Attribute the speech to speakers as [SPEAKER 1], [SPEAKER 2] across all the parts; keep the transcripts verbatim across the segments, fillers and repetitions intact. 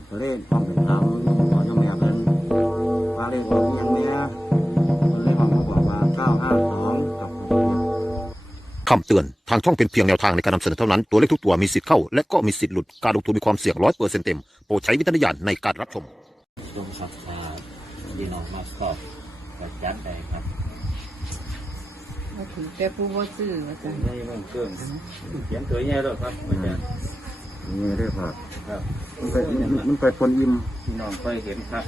[SPEAKER 1] ก็เลยต้องเป็นตามขอยังแม่เป็นว่าเลขของยังแม่คนเลยของมาบอกว่าเก้าห้าสองกับหกเจ็ด
[SPEAKER 2] คำเตือนทางช่องเป็นเพียงแนวทางในการนำเสนอเท่านั้นตัวเลขทุกตัวมีสิทธิ์เข้าและก็มีสิทธิ์หลุดการลงทุนมีความเสี่ยงร้อยเปอร์เซ็นต์เต็มโปรดใช้วิจารณญาณในการรับชม
[SPEAKER 3] ชมครับมาดีนออกมาสอบแบบยัดได้ครับ
[SPEAKER 4] มาถึงแต่ผู้ว่าซื้ออาจารย์
[SPEAKER 3] ไม่ต้องเครื่องเขียนตัวใหญ่แล้วครับอาจารย์
[SPEAKER 1] นี่ได้ครับ
[SPEAKER 3] ครับ
[SPEAKER 1] มันไปมันไปคนอิ่ม
[SPEAKER 3] พี่น้องค่อยเห็นครับ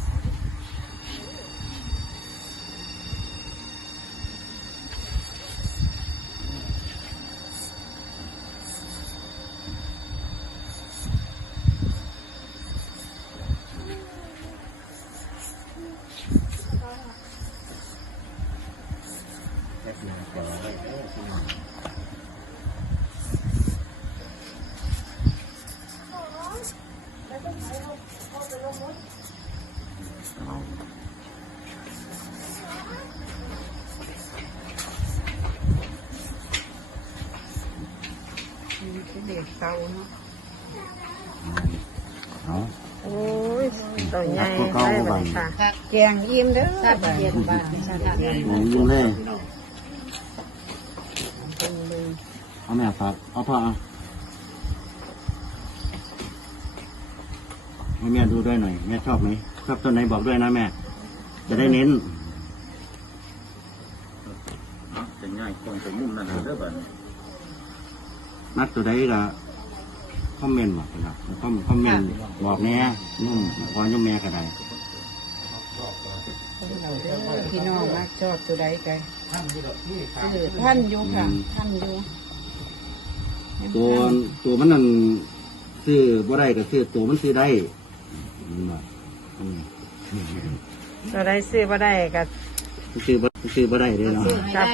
[SPEAKER 3] แค่เพียงแต่ว่าพี่น้อง
[SPEAKER 4] เป็นเด็กเตาเนาะ
[SPEAKER 1] เอา
[SPEAKER 5] โอ้ยตัวใหญ่ได้เลยค่ะ
[SPEAKER 4] แกงอิ่มเด้อชาติเย็นบ้านชาติเย็น
[SPEAKER 1] หมูยิ้มเลยเอาแม่ครับเอาพ่อเอาให้แม่ดูด้วยหน่อยแม่ชอบไหมชอบต้นไหนบอกด้วยนะแม่จะได้เน้น
[SPEAKER 3] จะง่ายคงจะมุ่งนั่นเด้อบ้าน
[SPEAKER 1] นัดตัวใดก็คอมเมนต์บอกนะครับคอมคอมเมนต์บอกแม่นุ่มพอย่อมแม่ก็ได้
[SPEAKER 4] พี่น้องมักชอบตัวใดใจคือท่านอยู่ค่ะท่านอยู่
[SPEAKER 1] ตัวตัวมันนั่นซื้อบ่ได้ก็ซื้อตัวมันซื้อได้อืมอืม
[SPEAKER 5] ตัวได้ซื้อมาได้ก็
[SPEAKER 1] ซื้อบ่ซื้อบ่ได้เด้เนาะ
[SPEAKER 5] จับ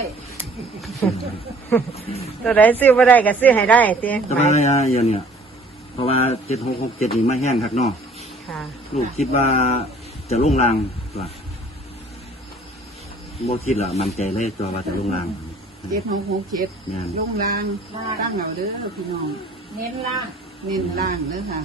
[SPEAKER 5] ตัวได้ซื้อมาได้ก็ซื้อให้ได้ตี
[SPEAKER 1] แต่ว่าอะไรอย่างเนี้ยเพราะว่าเจ็ดหกหกเจ็ดนี่มาแห้งคักเนาะ
[SPEAKER 5] ค่ะ
[SPEAKER 1] ลูกคิดว่าจะลงรางว่าบ่คิดล่ะมั่นใจเลยตัวว่าจะลงราง
[SPEAKER 4] เจ็ดหกหกเจ็ด
[SPEAKER 1] แม่น
[SPEAKER 4] ลงล่างตั้งเอาเด้อพี่น้องเน้นล่างเน้นล่างเด้อค่ะ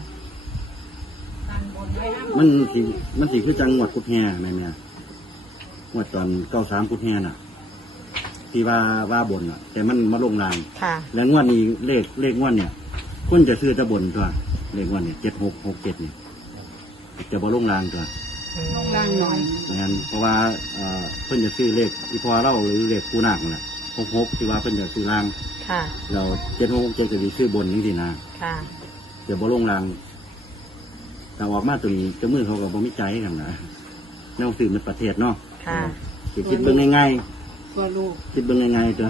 [SPEAKER 1] มันสิมันสิคือจังหวัดกุดแฮแม่แม่งวดตอนเก้าสามกุดแฮน่ะ ที่ว่าว่าบนอ่ะ แต่มันมาลงราง
[SPEAKER 5] ค่ะ
[SPEAKER 1] แล้วงวดนี้เลขเลขงวดเนี่ยคนจะซื้อจะบนตัวเลขงวดเนี่ยเจ็ดหกหกเจ็ดเนี่ยจะบ่ลงรางตัว
[SPEAKER 4] ลงล่างหน่อย
[SPEAKER 1] งั้นเพราะว่าเอ่อเพิ่นจะซื้อเลขอีพอเล่าหรือเลขปูนักน่ะหกหกที่ว่าเพิ่นจะซื้อราง
[SPEAKER 5] ค่ะ
[SPEAKER 1] เราเจ็ดหกหกเจ็ดก็จะซื้อบนนี่สินะ
[SPEAKER 5] ค่ะ
[SPEAKER 1] จะบ่ลงรางแต่ออกมาตัวนี้เจะมือเขาก็บ่มีใจกันนะแนวสื่อมันประเทศเนาะ
[SPEAKER 5] ค่ะ
[SPEAKER 1] สิคิดเบิ่งง่าย
[SPEAKER 4] ตัวลูก
[SPEAKER 1] ๆคิดเบิ่งง่ายๆจ้ะ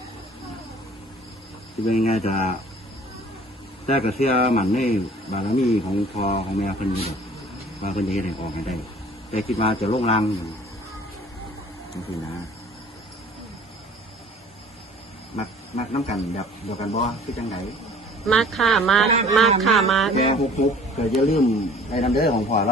[SPEAKER 1] คิดเบิ่งง่ายๆจ้ะแต่ก็เชื่อมันในบารมีของพ่อของแม่เพิ่นแบบว่าเพิ่นจะเฮ็ดให้ออกให้ได้ แต่คิดว่าจะลงรางอยู่จังซี่นะมักมักน้ำกันแบบเดียวกันบ่คือจังได
[SPEAKER 5] มากค่ะ มากมากค่ะ มาก
[SPEAKER 1] แค่ฮุกฮุกเกิดจะลืมไอ้นันเด้อของพ่อเรา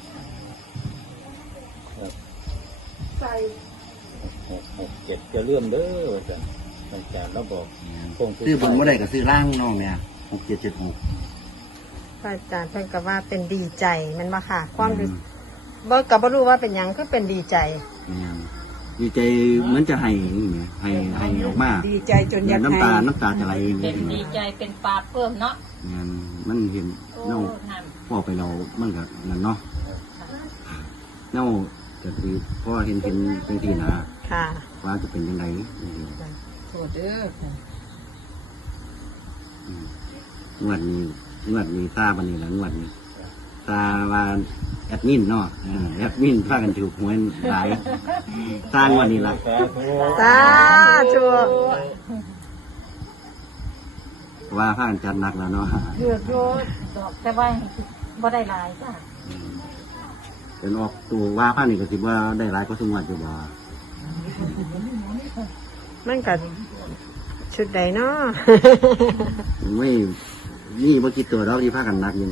[SPEAKER 3] หกหกเจ็ดจะเลื่อมเด้ออาจารย์อาจารย์เราบอกคง
[SPEAKER 1] ซื้อบนเมื่อใดก็ซื้อล่างน้องเนี่ยหกเจ็ดเจ็ดหก
[SPEAKER 5] พระอาจารย์เพิ่นก็ว่าเป็นดีใจแมันมาค่ะ ความรู้บ่ก็บ่รู้ว่าเป็นหยังก็เป็นดีใจ
[SPEAKER 1] ดีใจเหมือนจะให้นี่ไหมให้ให้ออกมา
[SPEAKER 4] ดีใจจนอยากให้
[SPEAKER 1] น้ำตาน้ำตาจะไหล
[SPEAKER 6] เป็นดีใจเป็นปลาเพิ่มเนาะ
[SPEAKER 1] งานมันเห็น
[SPEAKER 6] โอ้
[SPEAKER 1] เน่า
[SPEAKER 6] นั่น
[SPEAKER 1] พ่อไปเรามันก็นั่นเนาะเน่าก็คือพ่อเห็นเป็นเป็นทีนะ
[SPEAKER 5] ค่ะ
[SPEAKER 1] ว่าจะเป็นยังไง
[SPEAKER 4] โทษเด้อค่ะ
[SPEAKER 1] งวดนี้งวดนี้ตาบันนี้แหละงวดนี้ตาว่าแอดมินเนาะเออแอดมินพากันถูกหวยหลายตางวดนี้ละ
[SPEAKER 5] สาธุ
[SPEAKER 1] ว่าพากันจัดหนักแล้วเนาะ
[SPEAKER 6] เลือกโยดอกแต่ว่าบ่ได้หลายจ้ะ
[SPEAKER 1] เป็นออกตัวว่าพานี่ก็สิว่าได้หลายก็สมวัติอยู่บ่
[SPEAKER 5] มันก็ชุดใดเนาะ
[SPEAKER 1] ไม่นี่บ่คิดตัวเราที่พากันหนักอยัง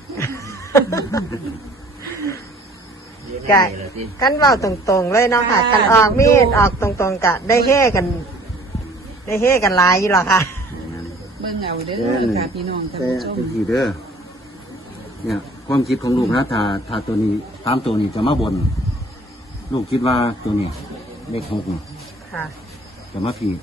[SPEAKER 5] กะกันเว้าตรงๆเลยเนาะค่ะ กันออกมีดออกตรงๆกะได้เฮกัน ได้เฮกันหลายอยู่หรอค่ะ
[SPEAKER 4] เบิ่งเอาเด้อค่ะพี่น้องท่าน
[SPEAKER 1] แต่
[SPEAKER 4] ผู้ชม
[SPEAKER 1] เป็นทีเด้อเนี่ยความคิดของลูกนะถ้าถ้าตัวนี้ตามตัวนี้จะมาบน ลูกคิดว่าตัวเนี้เลขหกนี่
[SPEAKER 5] ค่ะ
[SPEAKER 1] จะมาผี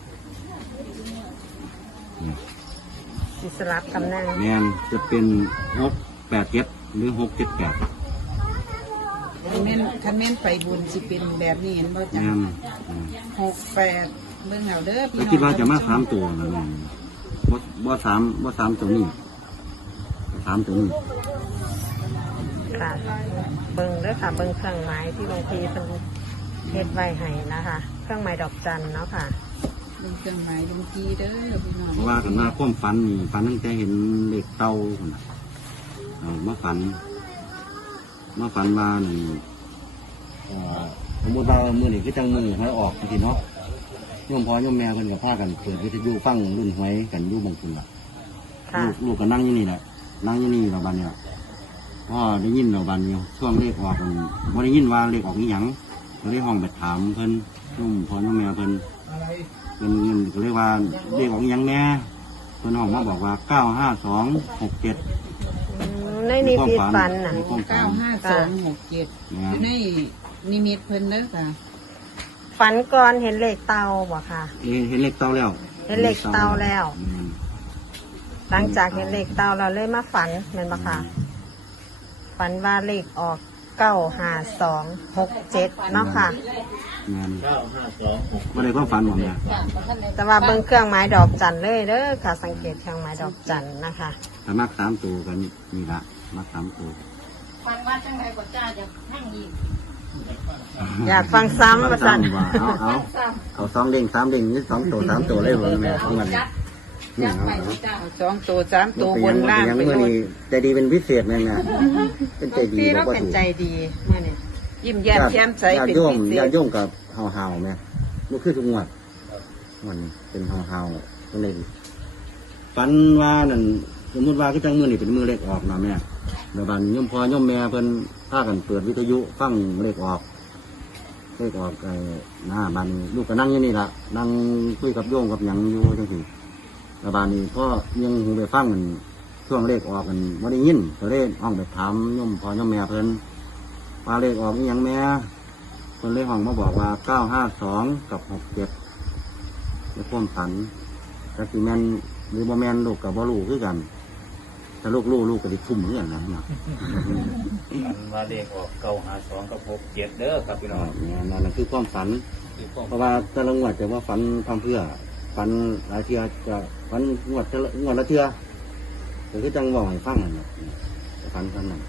[SPEAKER 1] นี่
[SPEAKER 5] สิสลับตำแหน่ง
[SPEAKER 1] แมนจะเป็นหกแปดเจ็ดหรือหกเจ็ดแปด
[SPEAKER 4] คันแม่นคันแม่นไปบุญสิเป็นแบบนี้เห็นบ่
[SPEAKER 1] แม
[SPEAKER 4] จ้ะ
[SPEAKER 1] นอืม
[SPEAKER 4] หกแปดเบิ่งเอาเด้อพี่
[SPEAKER 1] ก็
[SPEAKER 4] น้อง
[SPEAKER 1] คิดว่าจะมาสามตัวนะแม่นบ่บ่สามบ่สามตัวนี้สามตัวนี้
[SPEAKER 5] ค่ะ เบิ่งเด้อค่ะ เบิ่งเครื่องไม้ที่หลวงพี่เป็นเฮ็ดไว้ให้นะคะ เครื่องไม้ดอกจันเนาะค่ะ
[SPEAKER 4] เบิ่งเครื่องหมายลุงจีเด้อพี่น้อง
[SPEAKER 1] เพราะว่ากันมาความฝันนี่ฝันตั้งแต่เห็นเลขเต้าพุ่นน่ะเอามาฝัน มาฝันว่านี่เอ่อสมมติว่ามือนี่คือจังมือหวยออกจริงๆเนาะโยมพ่อโยมแม่เพิ่นกับพากันเปิดวิทยุฟังรุ่นหวยกันอยู่บางคนล่ะ
[SPEAKER 5] ค่ะ
[SPEAKER 1] ลูกลูกก็นั่งอยู่นี่แหละนั่งอยู่นี่เราบันเนี่ยพ่อได้ยินเราบันเนี่ยช่วงเลขออกมันบ่ได้ยินว่าเลขออกนี่หยังก็เลยห้องไปถามเพิ่นนุ่มพ่อนุ่มแม่เพิ่นเพิ่นเงินก็เลยว่าเลขออกนี่หยังแม่เพิ่นห้องมาบอกว่าเก้าห้าสองหกเจ็ด
[SPEAKER 5] อืมในนี้พี่ฟันน่ะ
[SPEAKER 1] ในความฝั
[SPEAKER 4] เก้าน ห้าสองหกเจ็ด
[SPEAKER 1] นะ
[SPEAKER 4] อยู่ในนิมิตเพิ่นเด้อค่ะ
[SPEAKER 5] ฝันก่อนเห็นเลขเตาบ่ค่ะ
[SPEAKER 1] เห็นเห็นเลขเต้าแล้ว
[SPEAKER 5] เห็นเลขเต้าแล้ว
[SPEAKER 1] อืม
[SPEAKER 5] หลังจากเห็นเลขเตาเราเลยมาฝันแม่นบ่ค่ะ ฝันว่าเลขออกเก้าห้าสองหกเจ็ดเนาะค่ะ
[SPEAKER 1] แม่น
[SPEAKER 3] เก้าห้าสองหก
[SPEAKER 1] บ่ได้ความฝันบ่แม่
[SPEAKER 5] แต่ว่าเบิ่งเครื่องไม้ดอกจันเลยเด้อค่ะ สังเกตเครื่องไม้ดอกจันนะคะ
[SPEAKER 1] ถ้ามักสามตัวกันนี่ละมักสามตัว
[SPEAKER 6] ฟันว่าจังไดก็จ้าจะนั่งอีก
[SPEAKER 5] อยากฟังซ้ำประจัน
[SPEAKER 1] ว่าเอาเอาเอาสองเด้งสามเด้งนี่สองตัวสามตัวเลยบ่แม่ของมันนี่เอาเอา
[SPEAKER 4] เอาสองตัวสามตัวบนล่าง
[SPEAKER 1] ยัง
[SPEAKER 4] ไป
[SPEAKER 1] เมื่อ
[SPEAKER 4] โลด
[SPEAKER 1] นี้ใจดีเป็นพิเศษเลยนะเป็นใจดี
[SPEAKER 5] พี่
[SPEAKER 1] บอ
[SPEAKER 5] เรา
[SPEAKER 1] กว่า
[SPEAKER 5] เป็น
[SPEAKER 1] ถูก
[SPEAKER 5] ใจดีเมื่อนี้
[SPEAKER 4] ยิ้มแย้มแย้มใส
[SPEAKER 1] ญา
[SPEAKER 4] เป็
[SPEAKER 1] ติ
[SPEAKER 4] น
[SPEAKER 1] โยม
[SPEAKER 4] พิเศ
[SPEAKER 1] ญา
[SPEAKER 4] ษ
[SPEAKER 1] ติโยมกับเฮาเฮาๆแม่มันคือทุกงวดมันเป็นเฮาเฮาๆก็เลยฝันว่านั่นสมมติว่าก็จังมือนี่เป็นมือเลขออกนะแม่เดี๋ยวบัดนโยมพ่อโยมแม่เพิ่นพากันเปิดวิทยุฟังเลขออกเลขออกไอ้หน้าบัดนลูกก็นั่งอยู่นี่ละนั่งคุยกับโยมกับหยังอยู่จังซี่แล้วบัดนี้พ่อยังหูไปฟังมันช่วงเลขออกกันบ่ได้ยินก็เลยห้องไปถามโยมพ่อโยมแม่เพิ่นว่าเลขออกนี่ยังแม่เพิ่นเลยห้องมาบอกว่าเก้าห้าสองกับหกเจ็ดในความฝันก็สิแม่นหรือบ่แม่นลูกกับบ่รู้คือกันถ้าลูกรู้ลูกก็สิทุ่มเหมือนกันนะเนาะ
[SPEAKER 3] อันว่าเลขออกเก้าห้าสองกับหกเจ็ดเด้อครับพี่น้อง
[SPEAKER 1] เนี่ยนั่นนะคือความฝัน
[SPEAKER 3] คือข้อ
[SPEAKER 1] เพราะว่าแต่ละงวดจะว่าฝันทำเพื่อฝันหลายเทื่อจะฝันงวดแต่ละงวดละเทื่อก็คือจังบอกให้ฟังนั่นแหละจะฝันฝันนั่น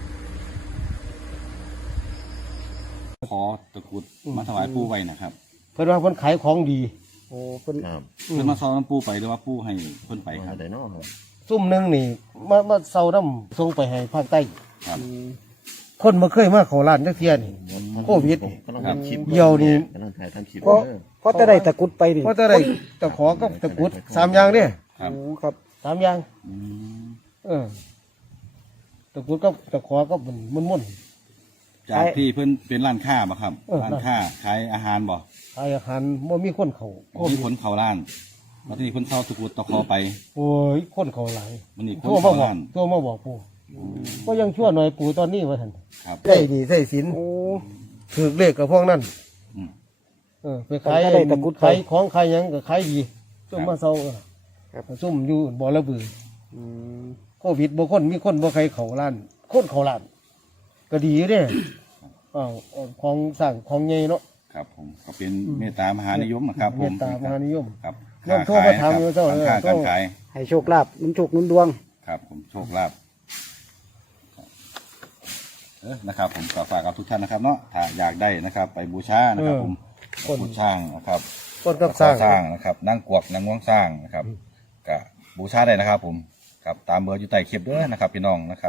[SPEAKER 7] ขอตะกรุดมาถวายปู่ไว้นะครับ
[SPEAKER 8] เพิ่นว่าเพิ่นขายของดี โอ้เพิ่น
[SPEAKER 7] เพิ่นมาซ้อน้ำปู่ไปหรือว่าปู่ให้เพิ่นไปครับ
[SPEAKER 8] ซุ่มหนึงนี่มามาเซาน้ำส่งไปให้ภาคใต้
[SPEAKER 7] ครับ
[SPEAKER 8] คนมาเคยมาเขาร้านจักเที่ยนี่โควิดนี่
[SPEAKER 7] ครับ
[SPEAKER 8] เดียวนี่
[SPEAKER 9] เพราะเพราะจะได้ตะกรุดไปนี่
[SPEAKER 8] เพราะแต่ได้ตะขอกับตะกรุดสามอย่างเด้
[SPEAKER 7] ครับ
[SPEAKER 9] โอ้ครับ
[SPEAKER 8] สามอย่าง
[SPEAKER 7] อืม
[SPEAKER 8] เออตะกรุดกับตะขอกับมันมันม่น
[SPEAKER 7] จากที่เพิ่นเป็นร้านค้าบ่ครับ
[SPEAKER 8] เออ
[SPEAKER 7] ร้านค้าขายอาหารบ่
[SPEAKER 8] ขายอาหารบ่มีคนเขาโค
[SPEAKER 7] มี
[SPEAKER 8] วิด
[SPEAKER 7] คนเข้าร้านแล้วทีนี้เพิ่นเซาตะกรุดตะขอไป
[SPEAKER 8] โอ้ยคนเขาหลาย
[SPEAKER 7] มันนี่คน
[SPEAKER 8] โทรมา
[SPEAKER 7] เข้า
[SPEAKER 8] บอก
[SPEAKER 7] ร้าน
[SPEAKER 8] โทรมาบอกปู่ก็ยังชั่วหน่อยปู่ตอนนี้ว่าท่าน
[SPEAKER 7] ครับ
[SPEAKER 8] ใส่ดีใส่สิน
[SPEAKER 9] โอ้
[SPEAKER 8] ถือเลขกับพวกนั้น
[SPEAKER 7] อืม
[SPEAKER 8] เออไปขาย
[SPEAKER 9] ก็ได้ตะกรุดไป
[SPEAKER 8] ขายของขายหยังก็ขายดีซุ่ม
[SPEAKER 7] ครับ
[SPEAKER 8] มาเซาเออ
[SPEAKER 9] ครับ
[SPEAKER 8] ซุ่มอยู่บ่อระบือ
[SPEAKER 9] อืม
[SPEAKER 8] โควิดบ่คนมีคนบ่ใครเข้าร้านคนเข้าร้านก็ดีอยู่เด้อ้าวเอาของสร้างของใหญ่เนาะ
[SPEAKER 7] ครับผมก็เป็นเมตตามหานิยมนะครับผม
[SPEAKER 8] เมตตามหานิยม
[SPEAKER 7] ครับ
[SPEAKER 8] โยมโทรมาถามอยู่เจ้า
[SPEAKER 7] การค้า
[SPEAKER 8] เออ
[SPEAKER 7] การขาย
[SPEAKER 9] ให้โชคลาภนุ่นโชคนุ่นดวง
[SPEAKER 7] ครับผมโชคลาภเออนะครับผมก็ฝากกับทุกท่านนะครับเนาะถ้าอยากได้นะครับ ไปบูชานะครับผมบูชานะครับ
[SPEAKER 8] คนกับสร้าง
[SPEAKER 7] สร้างนะครับนั่งกวกนั่งง่วงสร้างนะครับก็บูชาได้นะครับ ผมครับตามเบอร์อยู่ใต้คลิปด้วยนะครับ พี่น้องนะครับ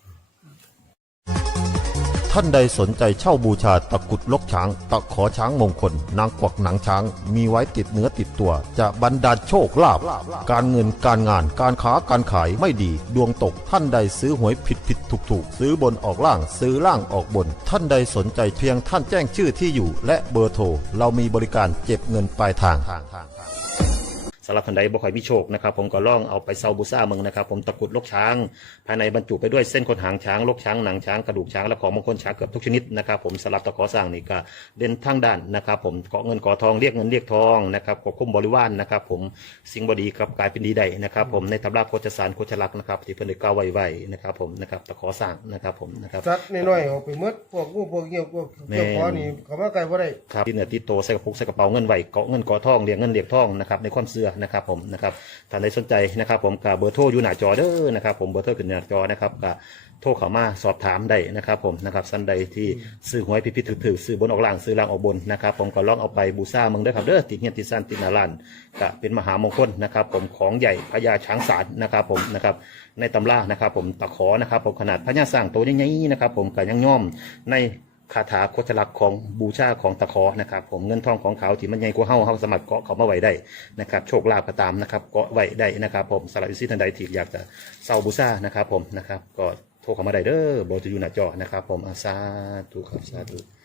[SPEAKER 2] ท่านใดสนใจเช่าบูชาตะกรุดลกช้าง ตะขอช้างมงคล นางกวักหนังช้าง มีไว้ติดเนื้อติดตัว จะบรรดาลโชคลาภการเงินการงานการค้าการขายไม่ดี ดวงตกท่านใดซื้อหวยผิดผิดถูกถูกซื้อบนออกล่างซื้อล่างออกบน ท่านใดสนใจเพียงท่านแจ้งชื่อที่อยู่ และเบอร์โทรเรามีบริการเก็บเงินปลายทางสำหรับท่านใดบ่ค่อยมีโชคนะครับผมก็ลองเอาไปเซาบูซ่าเมืองนะครับผมตะกรุดลกช้างภายในบรรจุไปด้วยเส้นขนหางช้างลกช้างหนังช้างกระดูกช้างและของมงคลช้างเกือบทุกชนิดนะครับผมสำหรับตะขอสร้างนี่ก็เด่นทางด้านนะครับผมเกาะเงินเกาะทองเรียกเงินเรียกทองนะครับควบคุมบริวารนะครับผมสิ่งบดีกับกลายเป็นดีได้นะครับผมในตำราโคจสารโคจลักษณ์นะครับที่เพิ่นได้กล่าวไว้ไว้นะครับผมนะครับตะขอสร้างนะครับผมนะครับ
[SPEAKER 8] สัตว์น้อยๆเอาไปหมดพวกงูพวกเงี้ยวพวกเจ้าขอนี่เขามาไกลบ่ได้
[SPEAKER 2] ครับที่เหนือติดโตใส่กระปุกใส่กระเป๋าเงินไหวเกาะเงินเกาะทองเรียงเงินเรียงทองนะครับในความเสื่อนะครับผมนะครับท่านใดสนใจนะครับผมกับเบอร์โทรอยู่หน้าจอเด้อนะครับผมเบอร์โทรขึ้นหน้าจอนะครับกับโทรเข้ามาสอบถามได้นะครับผมนะครับสันใดที่ซื้อหวยพิพิธถือซื้อบนออกล่างซื้อล่างออกบนนะครับผมก็ลองเอาไปบูชาเมืองเด้อครับเด้อติดเงียนติดซันติดนาลานก็เป็นมหามงคลนะครับผมของใหญ่พญาช้างศาลนะครับผมนะครับในตำรานะครับผมตะขอนะครับผมขนาดพญาสร้างโตใหญ่ๆนะครับผมก็ยังย่อมในคาถาโคจลักษณ์ของบูชาของตะขอนะครับผมเงินทองของเขาที่มันใหญ่กว่าเฮาเฮาสามารถเกาะเขามาไว้ได้นะครับโชคลาภก็ตามนะครับเกาะไว้ได้นะครับผมสำหรับอิสิทันใดที่อยากจะเซาบูชานะครับผมนะครับก็โทรเข้ามาได้เด้อเบอร์จะอยู่หน้าจอนะครับผมอาสาธุครับสาธุ